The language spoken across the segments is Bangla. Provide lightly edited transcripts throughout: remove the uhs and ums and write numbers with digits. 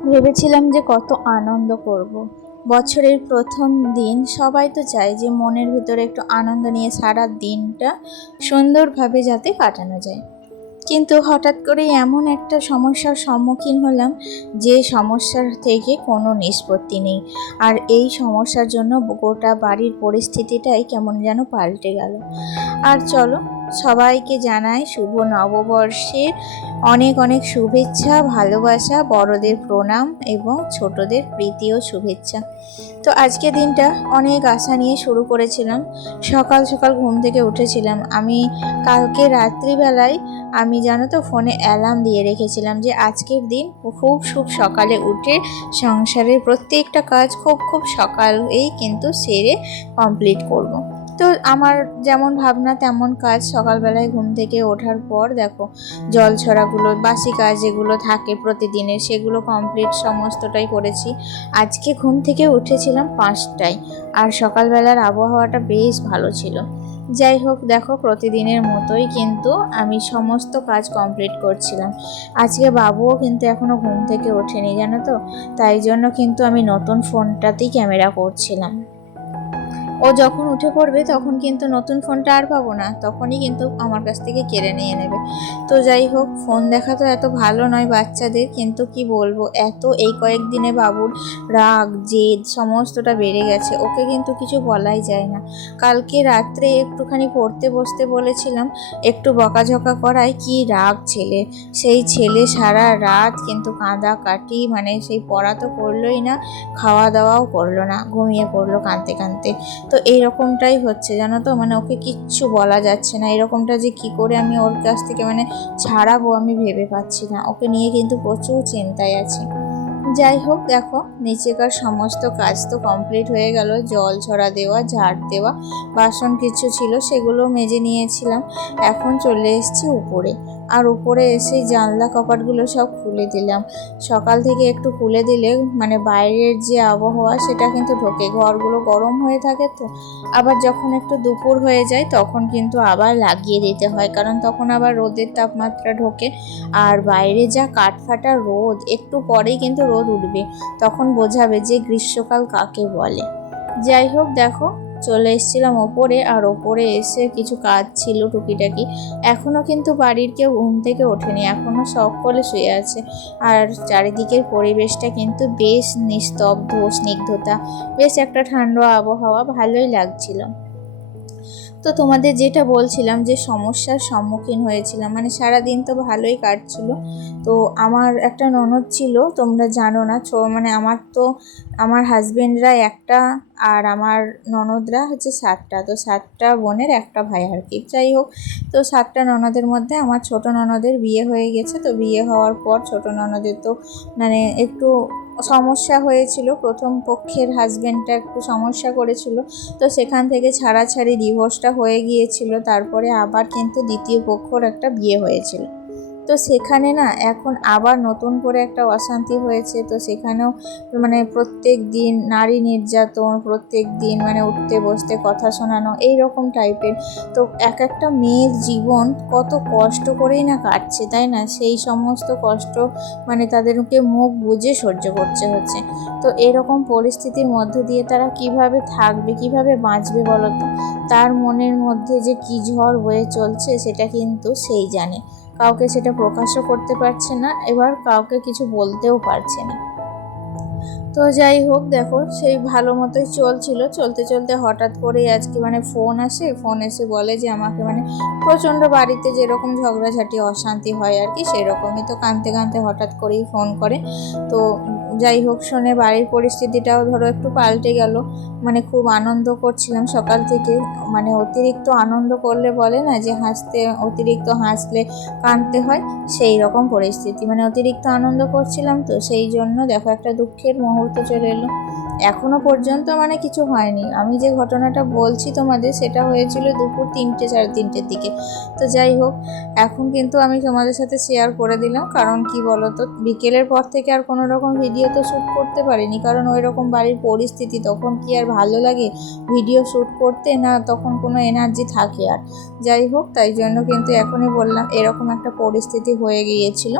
ভেবেছিলাম যে কত আনন্দ করব। বছরের প্রথম দিন সবাই তো চায় যে মনের ভিতরে একটু আনন্দ নিয়ে সারা দিনটা সুন্দরভাবে যাতে কাটানো যায়। কিন্তু হঠাৎ করে এমন একটা সমস্যার সম্মুখীন হলাম যে সমস্যার থেকে কোনো নিষ্পত্তি নেই। আর এই সমস্যার জন্য গোটা বাড়ির পরিস্থিতিটাই কেমন যেন পাল্টে গেল। আর চলো, সবাইকে জানাই শুভ নববর্ষের অনেক অনেক শুভেচ্ছা, ভালোবাসা, বড়দের প্রণাম এবং ছোটদের প্রীতি ও শুভেচ্ছা। তো আজকে দিনটা অনেক আশা নিয়ে শুরু করেছিলাম। সকাল সকাল ঘুম থেকে উঠেছিলাম আমি। কালকে রাত্রিবেলায় আমি জানো তো ফোনে অ্যালার্ম দিয়ে রেখেছিলাম যে আজকের দিন খুব খুব সকালে উঠে সংসারের প্রত্যেকটা কাজ খুব খুব সকালেই কিন্তু সেরে কমপ্লিট করব। তো আমার যেমন ভাবনা তেমন কাজ। সকালবেলায় ঘুম থেকে ওঠার পর দেখো, জল ছড়াগুলো, বাসি কাজ যেগুলো থাকে প্রতিদিনের, সেগুলো কমপ্লিট সমস্তটাই করেছি। আজকে ঘুম থেকে উঠেছিলাম 5টায়, আর সকালবেলার আবহাওয়াটা বেশ ভালো ছিল। যাই হোক, দেখো প্রতিদিনের মতোই কিন্তু আমি সমস্ত কাজ কমপ্লিট করছিলাম। আজকে বাবুও কিন্তু এখনো ঘুম থেকে ওঠেনি জানো তো, তাই জন্য কিন্তু আমি নতুন ফোনটাতেই ক্যামেরা করছিলাম। ও যখন উঠে পড়বে তখন কিন্তু নতুন ফোনটা আর পাবো না, তখনই কিন্তু আমার কাছ থেকে কেড়ে নিয়ে নেবে। তো যাই হোক, ফোন দেখা তো এত ভালো নয় বাচ্চাদের, কিন্তু কি বলবো, এত এই কয়েকদিনে বাবুর রাগ জেদ সমস্তটা বেড়ে গেছে, ওকে কিন্তু কিছু বলাই যায় না। কালকে রাত্রে একটুখানি পড়তে বসতে বলেছিলাম, একটু বকাঝকা করায় কি রাগ ছেলে। সেই ছেলে সারা রাত কিন্তু কাঁদাকাটি, মানে সেই পড়া তো করলোই না, খাওয়া দাওয়াও করলো না, ঘুমিয়ে পড়লো কাঁদতে কাঁদতে। তো এইরকমটাই হচ্ছে জানো তো, মানে ওকে কিচ্ছু বলা যাচ্ছে না। এরকমটা যে কি করে আমি ওর কাছ থেকে ছাড়াবো আমি ভেবে পাচ্ছি না। ওকে নিয়ে কিন্তু প্রচুর চিন্তায় আছি। যাই হোক, দেখো নিচেকার সমস্ত কাজ তো কমপ্লিট হয়ে গেল। জল ছড়া দেওয়া, ঝাড় দেওয়া, বাসন কিছু ছিল সেগুলো মেজে নিয়েছিলাম। এখন চলে এসেছি উপরে। আর উপরে এসে জানলা কপাটগুলো সব খুলে দিলাম। সকাল থেকে একটু খুলে দিলে বাইরের যে আবহাওয়া সেটা কিন্তু ঢোকে, ঘরগুলো গরম হয়ে থাকে। তো আবার যখন একটু দুপুর হয়ে যায় তখন কিন্তু আবার লাগিয়ে দিতে হয়, কারণ তখন আবার রোদের তাপমাত্রা ঢোকে। আর বাইরে যা কাঠফাটা রোদ, একটু পরেই কিন্তু রোদ উঠবে, তখন বোঝাবে যে গ্রীষ্মকাল কাকে বলে। যাই হোক, দেখো চলে এসেছিলাম ওপরে। আর ওপরে এসে কিছু কাজ ছিল টুকিটাকি। এখনও কিন্তু বাড়ির কেউ ঘুম থেকে ওঠেনি, এখনও সকলে শুয়ে আছে। আর চারিদিকের পরিবেশটা কিন্তু বেশ নিস্তব্ধ, স্নিগ্ধতা, বেশ একটা ঠান্ডা আবহাওয়া, ভালোই লাগছিল। তো তোমাদের যেটা বলছিলাম যে সমস্যার সম্মুখীন হয়েছিলাম, সারাদিন তো ভালোই কাটছিল। তো আমার একটা ননদ ছিল, তোমরা জানো না, আমার হাজবেন্ডরা একটা, আর আমার ননদরা হচ্ছে 7টা। তো 7টা বোনের একটা ভাই আর কি। যাই হোক, তো 7টা ননদের মধ্যে আমার ছোট ননদের বিয়ে হয়ে গেছে। তো বিয়ে হওয়ার পর ছোট ননদের তো একটু সমস্যা হয়েছিল। প্রথম পক্ষের হাজবেন্ডটা একটু সমস্যা করেছিল, তো সেখান থেকে ছাড়াছাড়ি ডিভোর্সটা হয়ে গিয়েছিল। তারপরে আবার কিন্তু দ্বিতীয় পক্ষর একটা বিয়ে হয়েছিল। তো সেখানে না এখন আবার নতুন করে একটা অশান্তি হয়েছে। তো সেখানেও প্রত্যেক দিন নারী নির্যাতন, প্রত্যেক দিন উঠতে বসতে কথা শোনানো, এই রকম টাইপের। তো এক একটা মেয়ের জীবন কত কষ্ট করেই না কাটছে, তাই না? সেই সমস্ত কষ্ট তাদেরকে মুখ বুজে সহ্য করতে হচ্ছে। তো এরকম পরিস্থিতির মধ্য দিয়ে তারা কিভাবে থাকবে, কিভাবে বাঁচবে বলো তো? তার মনের মধ্যে যে কী ঝড় বয়ে চলছে সেটা কিন্তু সেই জানে। কাউকে সেটা প্রকাশও করতে পারছে না, এবার কাউকে কিছু বলতেও পারছে না। তো যাই হোক, দেখো সেই ভালো মতোই চলছিল। চলতে চলতে হঠাৎ করে আজকে ফোন এসে বলে যে আমাকে প্রচণ্ড বাড়িতে যেরকম ঝগড়াঝাটি অশান্তি হয় আর কি, সেরকমই। তো কাঁদতে কাঁদতে হঠাৎ করেই ফোন করে। তো যাই হোক, শুনে বাড়ির পরিস্থিতিটাও ধরো একটু পাল্টে গেল। খুব আনন্দ করছিলাম সকাল থেকে। অতিরিক্ত আনন্দ করলে বলে না যে অতিরিক্ত হাসলে কাঁদতে হয়, সেই রকম পরিস্থিতি। অতিরিক্ত আনন্দ করছিলাম, তো সেই জন্য দেখো একটা দুঃখের মুহূর্ত চলে এলো। এখনো পর্যন্ত কিছু হয়নি। আমি যে ঘটনাটা বলছি তোমাদের, সেটা হয়েছিল দুপুর 3টে, সাড়ে 3টের দিকে। তো যাই হোক, এখন কিন্তু আমি তোমাদের সাথে শেয়ার করে দিলাম, কারণ কি বলতো, বিকেলের পর থেকে আর কোনো রকম ভিডিও তো শ্যুট করতে পারিনি, কারণ ওই রকম বাড়ির পরিস্থিতি, তখন কি আর ভালো লাগে ভিডিও শ্যুট করতে, না তখন কোনো এনার্জি থাকে আর। যাই হোক, তাই জন্য কিন্তু এখনই বললাম, এরকম একটা পরিস্থিতি হয়ে গিয়েছিল।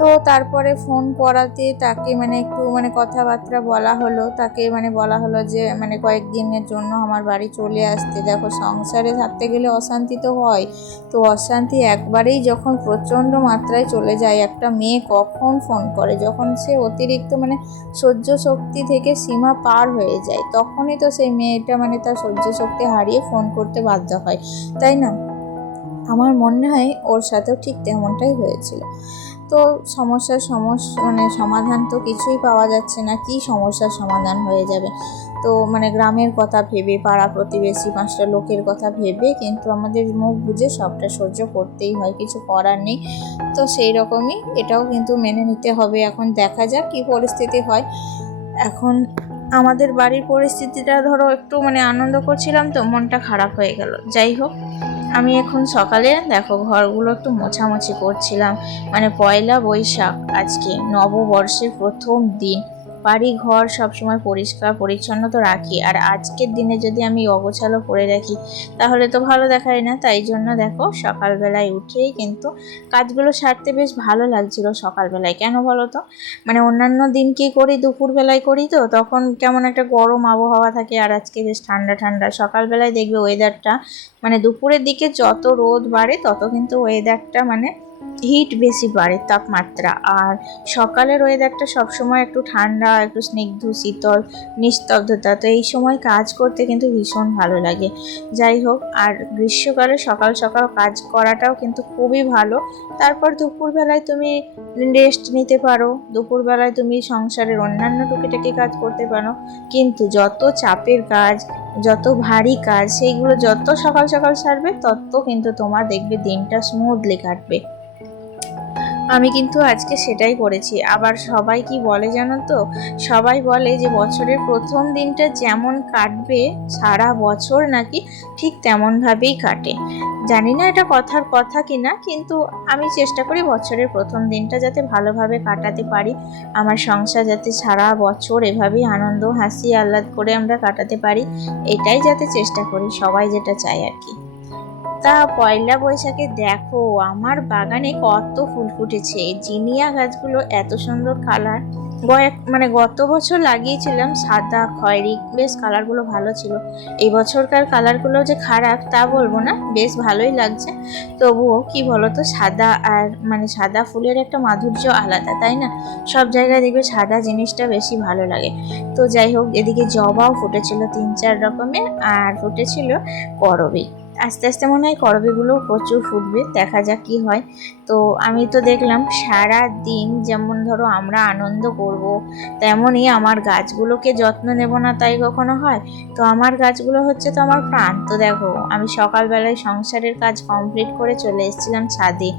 তো তারপরে ফোন করাতে তাকে মানে একটু মানে কথাবার্তা বলা হলো, তাকে মানে বলা হলো যে মানে কয়েকদিনের জন্য আমার বাড়ি চলে আসতে। দেখো, সংসারে থাকতে গেলে অশান্তি তো হয়, তো অশান্তি একবারেই যখন প্রচণ্ড মাত্রায় চলে যায়, একটা মেয়ে কখন ফোন করে যখন সে অতিরিক্ত মানে সহ্য শক্তি থেকে সীমা পার হয়ে যায়, তখনই তো সেই মেয়েটা মানে তার সহ্য শক্তি হারিয়ে ফোন করতে বাধ্য হয়, তাই না? আমার মনে হয় ওর সাথেও ঠিক তেমনটাই হয়েছিল। তো মানে সমাধান তো কিছুই পাওয়া যাচ্ছে না, কি সমস্যার সমাধান হয়ে যাবে? তো মানে গ্রামের কথা ভেবে, পাড়া প্রতিবেশী 5টা লোকের কথা ভেবে কিন্তু আমাদের মুখ বুজে সবটা সহ্য করতেই হয়, কিছু করার নেই। তো সেই রকমই এটাও কিন্তু মেনে নিতে হবে। এখন দেখা যাক কী পরিস্থিতি হয়। এখন আমাদের বাড়ির পরিস্থিতিটা ধরো একটু মানে আনন্দ করছিলাম তো মনটা খারাপ হয়ে গেল। যাই হোক, আমি এখন সকালে দেখো ঘরগুলো একটু মোছামুছি করছিলাম, মানে পয়লা বৈশাখ, আজকে নববর্ষের প্রথম দিন। বাড়ি ঘর সবসময় পরিষ্কার পরিচ্ছন্ন তো রাখি, আর আজকের দিনে যদি আমি অগোছালো করে রাখি তাহলে তো ভালো দেখায় না। তাই জন্য দেখো সকালবেলায় উঠেই কিন্তু কাজগুলো সারতে বেশ ভালো লাগছিল সকালবেলায়। কেন বলো তো? মানে অন্যান্য দিন কি করি, দুপুরবেলায় করি, তো তখন কেমন একটা গরম আবহাওয়া থাকে, আর আজকে বেশ ঠান্ডা ঠান্ডা। সকালবেলায় দেখবে ওয়েদারটা মানে দুপুরের দিকে যত রোদ বাড়ে তত কিন্তু ওয়েদারটা মানে হিট বেশি বাড়ে, তাপমাত্রা। আর সকালের ওয়েদারটা সবসময় একটু ঠান্ডা, একটু স্নিগ্ধ শীতল নিস্তব্ধতা, তো এই সময় কাজ করতে কিন্তু ভীষণ ভালো লাগে। যাই হোক, আর গ্রীষ্মকালে সকাল সকাল কাজ করাটাও কিন্তু খুবই ভালো। তারপর দুপুরবেলায় তুমি রেস্ট নিতে পারো, দুপুরবেলায় তুমি সংসারের অন্যান্য টুকিটাকি কাজ করতে পারো। কিন্তু যত চাপের কাজ, যত ভারী কাজ, সেইগুলো যত সকাল সকাল সারবে তত কিন্তু তোমার দেখবে দিনটা স্মুথলি কাটবে। আমি কিন্তু আজকে সেটাই করেছি। আবার সবাই কি বলে জানো তো? সবাই বলে যে বছরের প্রথম দিনটা যেমন কাটবে সারা বছর নাকি ঠিক তেমনভাবেই কাটে। জানি না এটা কথার কথা কিনা, কিন্তু আমি চেষ্টা করি বছরের প্রথম দিনটা যাতে ভালোভাবে কাটাতে পারি, আমার সংসার যাতে সারা বছর এভাবেই আনন্দ হাসি আহ্লাদ করে আমরা কাটাতে পারি, এটাই যাতে চেষ্টা করি, সবাই যেটা চায় আর কি। তা পয়লা বৈশাখে দেখো আমার বাগানে কত ফুল ফুটেছে, জিনিয়া গাছগুলো এত সুন্দর কালার। মানে গত বছর লাগিয়েছিলাম সাদা খয়েরি, বেশ কালারগুলো ভালো ছিল। এই বছরকার কালারগুলো যে খারাপ তা বলবো না, বেশ ভালোই লাগছে। তবুও কি বলতো, সাদা আর মানে সাদা ফুলের একটা মাধুর্য আলাদা, তাই না? সব জায়গায় দেখবে সাদা জিনিসটা বেশি ভালো লাগে। তো যাই হোক, এদিকে জবাও ফুটেছিল 3-4 রকমের, আর ফুটেছিল করবী। আস্তে আস্তে মনে হয় করবীগুলো প্রচুর ফুটবে, দেখা যাক কি হয়। তো আমি তো দেখলাম সারা দিন যেমন ধরো আমরা আনন্দ করব, তেমনই আমার গাছগুলোকে যত্ন নেব না তাই কখনো হয়? তো আমার গাছগুলো হচ্ছে তো আমার প্রাণ। তো দেখো আমি সকালবেলায় সংসারের কাজ কমপ্লিট করে চলে এসেছিলাম ছাদে,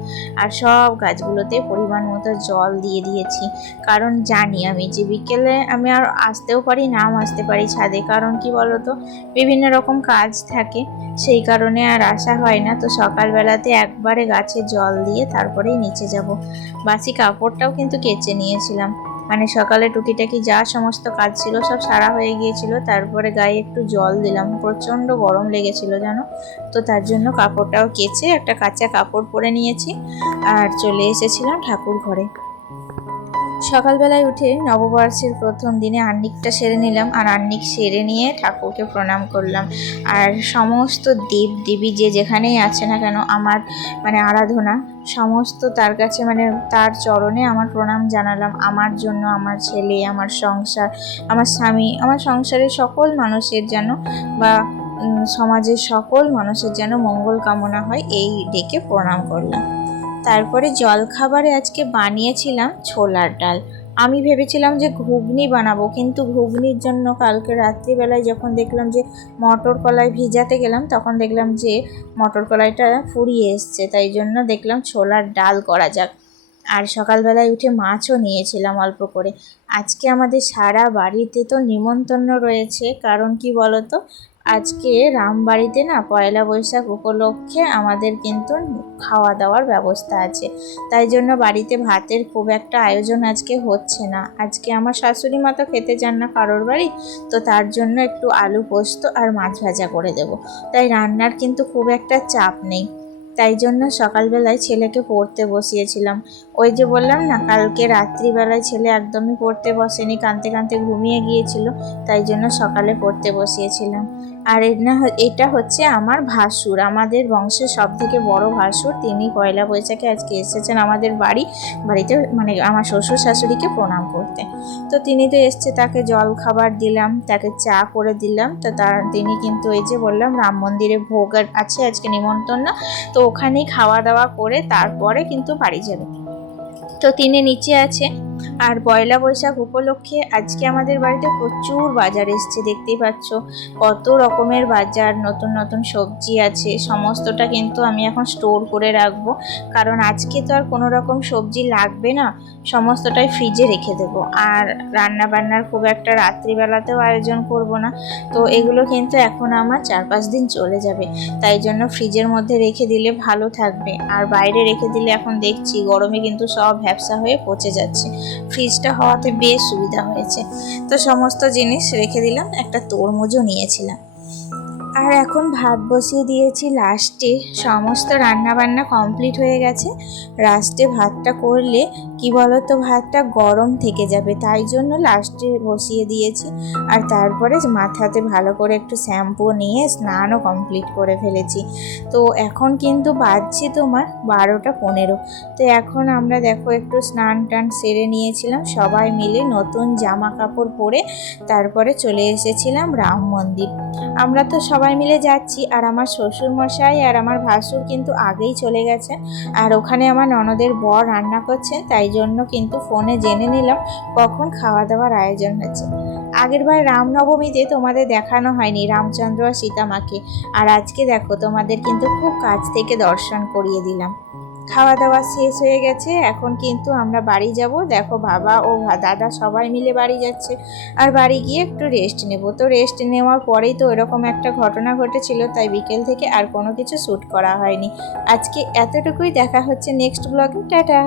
আর সব গাছগুলোতে পরিমাণ মতো জল দিয়ে দিয়েছি। কারণ জানি আমি যে বিকেলে আমি আর আসতেও পারি, নাও আসতে পারি ছাদে, কারণ কি বলতো, বিভিন্ন রকম কাজ থাকে, সেই কারণে আর আসা হয় না। তো সকালবেলাতে একবারে গাছে জল দিয়ে তারপরেই নিচে যাব। বাসি কাপড়টাও কিন্তু কেচে নিয়েছিলাম, মানে সকালে টুকিটাকি যা সমস্ত কাজ ছিল সব সারা হয়ে গিয়েছিল। তারপরে গায়ে একটু জল দিলাম, প্রচণ্ড গরম লেগেছিল জানো, তো তার জন্য কাপড়টাও কেচে একটা কাঁচা কাপড় পরে নিয়েছি আর চলে এসেছিলাম ঠাকুর ঘরে। সকালবেলায় উঠে নববর্ষের প্রথম দিনে আহ্নিকটা সেরে নিলাম, আর আহ্নিক সেরে নিয়ে ঠাকুরকে প্রণাম করলাম। আর সমস্ত দেব দেবী যে যেখানেই আছে না কেন আমার মানে আরাধনা, সমস্ত তার কাছে মানে তার চরণে আমার প্রণাম জানালাম। আমার জন্য, আমার ছেলে, আমার সংসার, আমার স্বামী, আমার সংসারের সকল মানুষের যেন বা সমাজের সকল মানুষের যেন মঙ্গল কামনা হয়, এই ডেকে প্রণাম করলাম। তারপরে জলখাবারে আজকে বানিয়েছিলাম ছোলার ডাল। আমি ভেবেছিলাম যে ঘুগনি বানাবো, কিন্তু ঘুগনির জন্য কালকে রাত্রিবেলায় যখন দেখলাম যে মটর কলাই ভিজাতে গেলাম, তখন দেখলাম যে মটর কলাইটা ফুরিয়ে এসছে, তাই জন্য দেখলাম ছোলার ডাল করা যাক। আর সকালবেলায় উঠে মাছও নিয়েছিলাম অল্প করে। আজকে আমাদের সারা বাড়িতে তো নিমন্ত্রণ রয়েছে, কারণ কি বলতো, আজকে রামবাড়িতে না পয়লা বৈশাখ উপলক্ষে আমাদের কিন্তু খাওয়া দাওয়ার ব্যবস্থা আছে। তাই জন্য বাড়িতে ভাতের খুব একটা আয়োজন আজকে হচ্ছে না। আজকে আমার শাশুড়ি মা তো খেতে চান না কারোর বাড়ি, তো তার জন্য একটু আলু পোস্ত আর মাছ ভাজা করে দেব। তাই রান্নার কিন্তু খুব একটা চাপ নেই। তাই জন্য সকালবেলায় ছেলেকে পড়তে বসিয়েছিলাম। ওই যে বললাম না, কালকে রাত্রিবেলায় ছেলে একদমই পড়তে বসেনি, কাঁদতে কাঁদতে ঘুমিয়ে গিয়েছিল, তাই জন্য সকালে পড়তে বসিয়েছিলাম। আর এটা হচ্ছে আমার ভাসুর, আমাদের বংশের সব থেকে বড় ভাসুর। তিনি পয়লা বৈশাখে আজকে এসেছেন আমাদের বাড়িতে, মানে আমার শ্বশুর শাশুড়িকে প্রণাম করতে। তো তিনি তো এসছে, তাকে জল খাবার দিলাম, তাকে চা করে দিলাম। তো তিনি কিন্তু এই যে বললাম রাম মন্দিরে ভোগ আছে আজকে, নিমন্ত্রণ, তো ওখানেই খাওয়া দাওয়া করে তারপরে কিন্তু বাড়ি যাবে। তো তিনি নিচে আছে। আর পয়লা বৈশাখ উপলক্ষে আজকে আমাদের বাড়িতে প্রচুর বাজার এসছে, দেখতেই পাচ্ছ কত রকমের বাজার, নতুন নতুন সবজি আছে। সমস্তটা কিন্তু আমি এখন স্টোর করে রাখবো, কারণ আজকে তো আর কোনো রকম সবজি লাগবে না, সমস্তটাই ফ্রিজে রেখে দেবো। আর রান্না বান্নার খুব একটা রাত্রিবেলাতেও আয়োজন করব না, তো এগুলো কিন্তু এখন আমার 4-5 দিন চলে যাবে। তাই জন্য ফ্রিজের মধ্যে রেখে দিলে ভালো থাকবে। আর বাইরে রেখে দিলে এখন দেখছি গরমে কিন্তু সব ভ্যাপসা হয়ে পচে যাচ্ছে। ফ্রিজটা হওয়াতে বেশ সুবিধা হয়েছে। তো সমস্ত জিনিস রেখে দিলাম, একটা তরমুজও নিয়েছিলাম। আর এখন ভাত বসিয়ে দিয়েছি লাস্টে, সমস্ত রান্না বান্না কমপ্লিট হয়ে গেছে। লাস্টে ভাতটা করলে কি বলতো, ভাতটা গরম থেকে যাবে, তাই জন্য লাস্টে বসিয়ে দিয়েছি। আর তারপরে মাথাতে ভালো করে একটু শ্যাম্পু নিয়ে স্নানও কমপ্লিট করে ফেলেছি। তো এখন কিন্তু বাজছে তোমার 12টা 15। তো এখন আমরা দেখো একটু স্নান টান সেরে নিয়েছিলাম সবাই মিলে, নতুন জামা কাপড় পরে তারপরে চলে এসেছিলাম রাম মন্দির। আমরা তো সবাই মিলে যাচ্ছি, আর আমার শ্বশুর মশাই আর আমার ভাসুর কিন্তু আগেই চলে গেছে। আর ওখানে আমার ননদের বর রান্না করছেন, তাই জন্য কিন্তু ফোনে জেনে নিলাম কখন খাওয়া দাওয়ার আয়োজন হচ্ছে। আগেরবার রামনবমীতে তোমাদের দেখানো হয়নি রামচন্দ্র আর সীতামাকে, আর আজকে দেখো তোমাদের কিন্তু খুব কাছ থেকে দর্শন করিয়ে দিলাম। খাওয়া দাওয়া শেষ হয়ে গেছে, এখন কিন্তু আমরা বাড়ি যাব। দেখো বাবা ও দাদা সবাই মিলে বাড়ি যাচ্ছে, আর বাড়ি গিয়ে একটু রেস্ট নেব। তো রেস্ট নেওয়ার পরেই তো এরকম একটা ঘটনা ঘটেছিল, তাই বিকেল থেকে আর কোনো কিছু শ্যুট করা হয়নি। আজকে এতটুকুই, দেখা হচ্ছে নেক্সট ব্লগে, টাটা।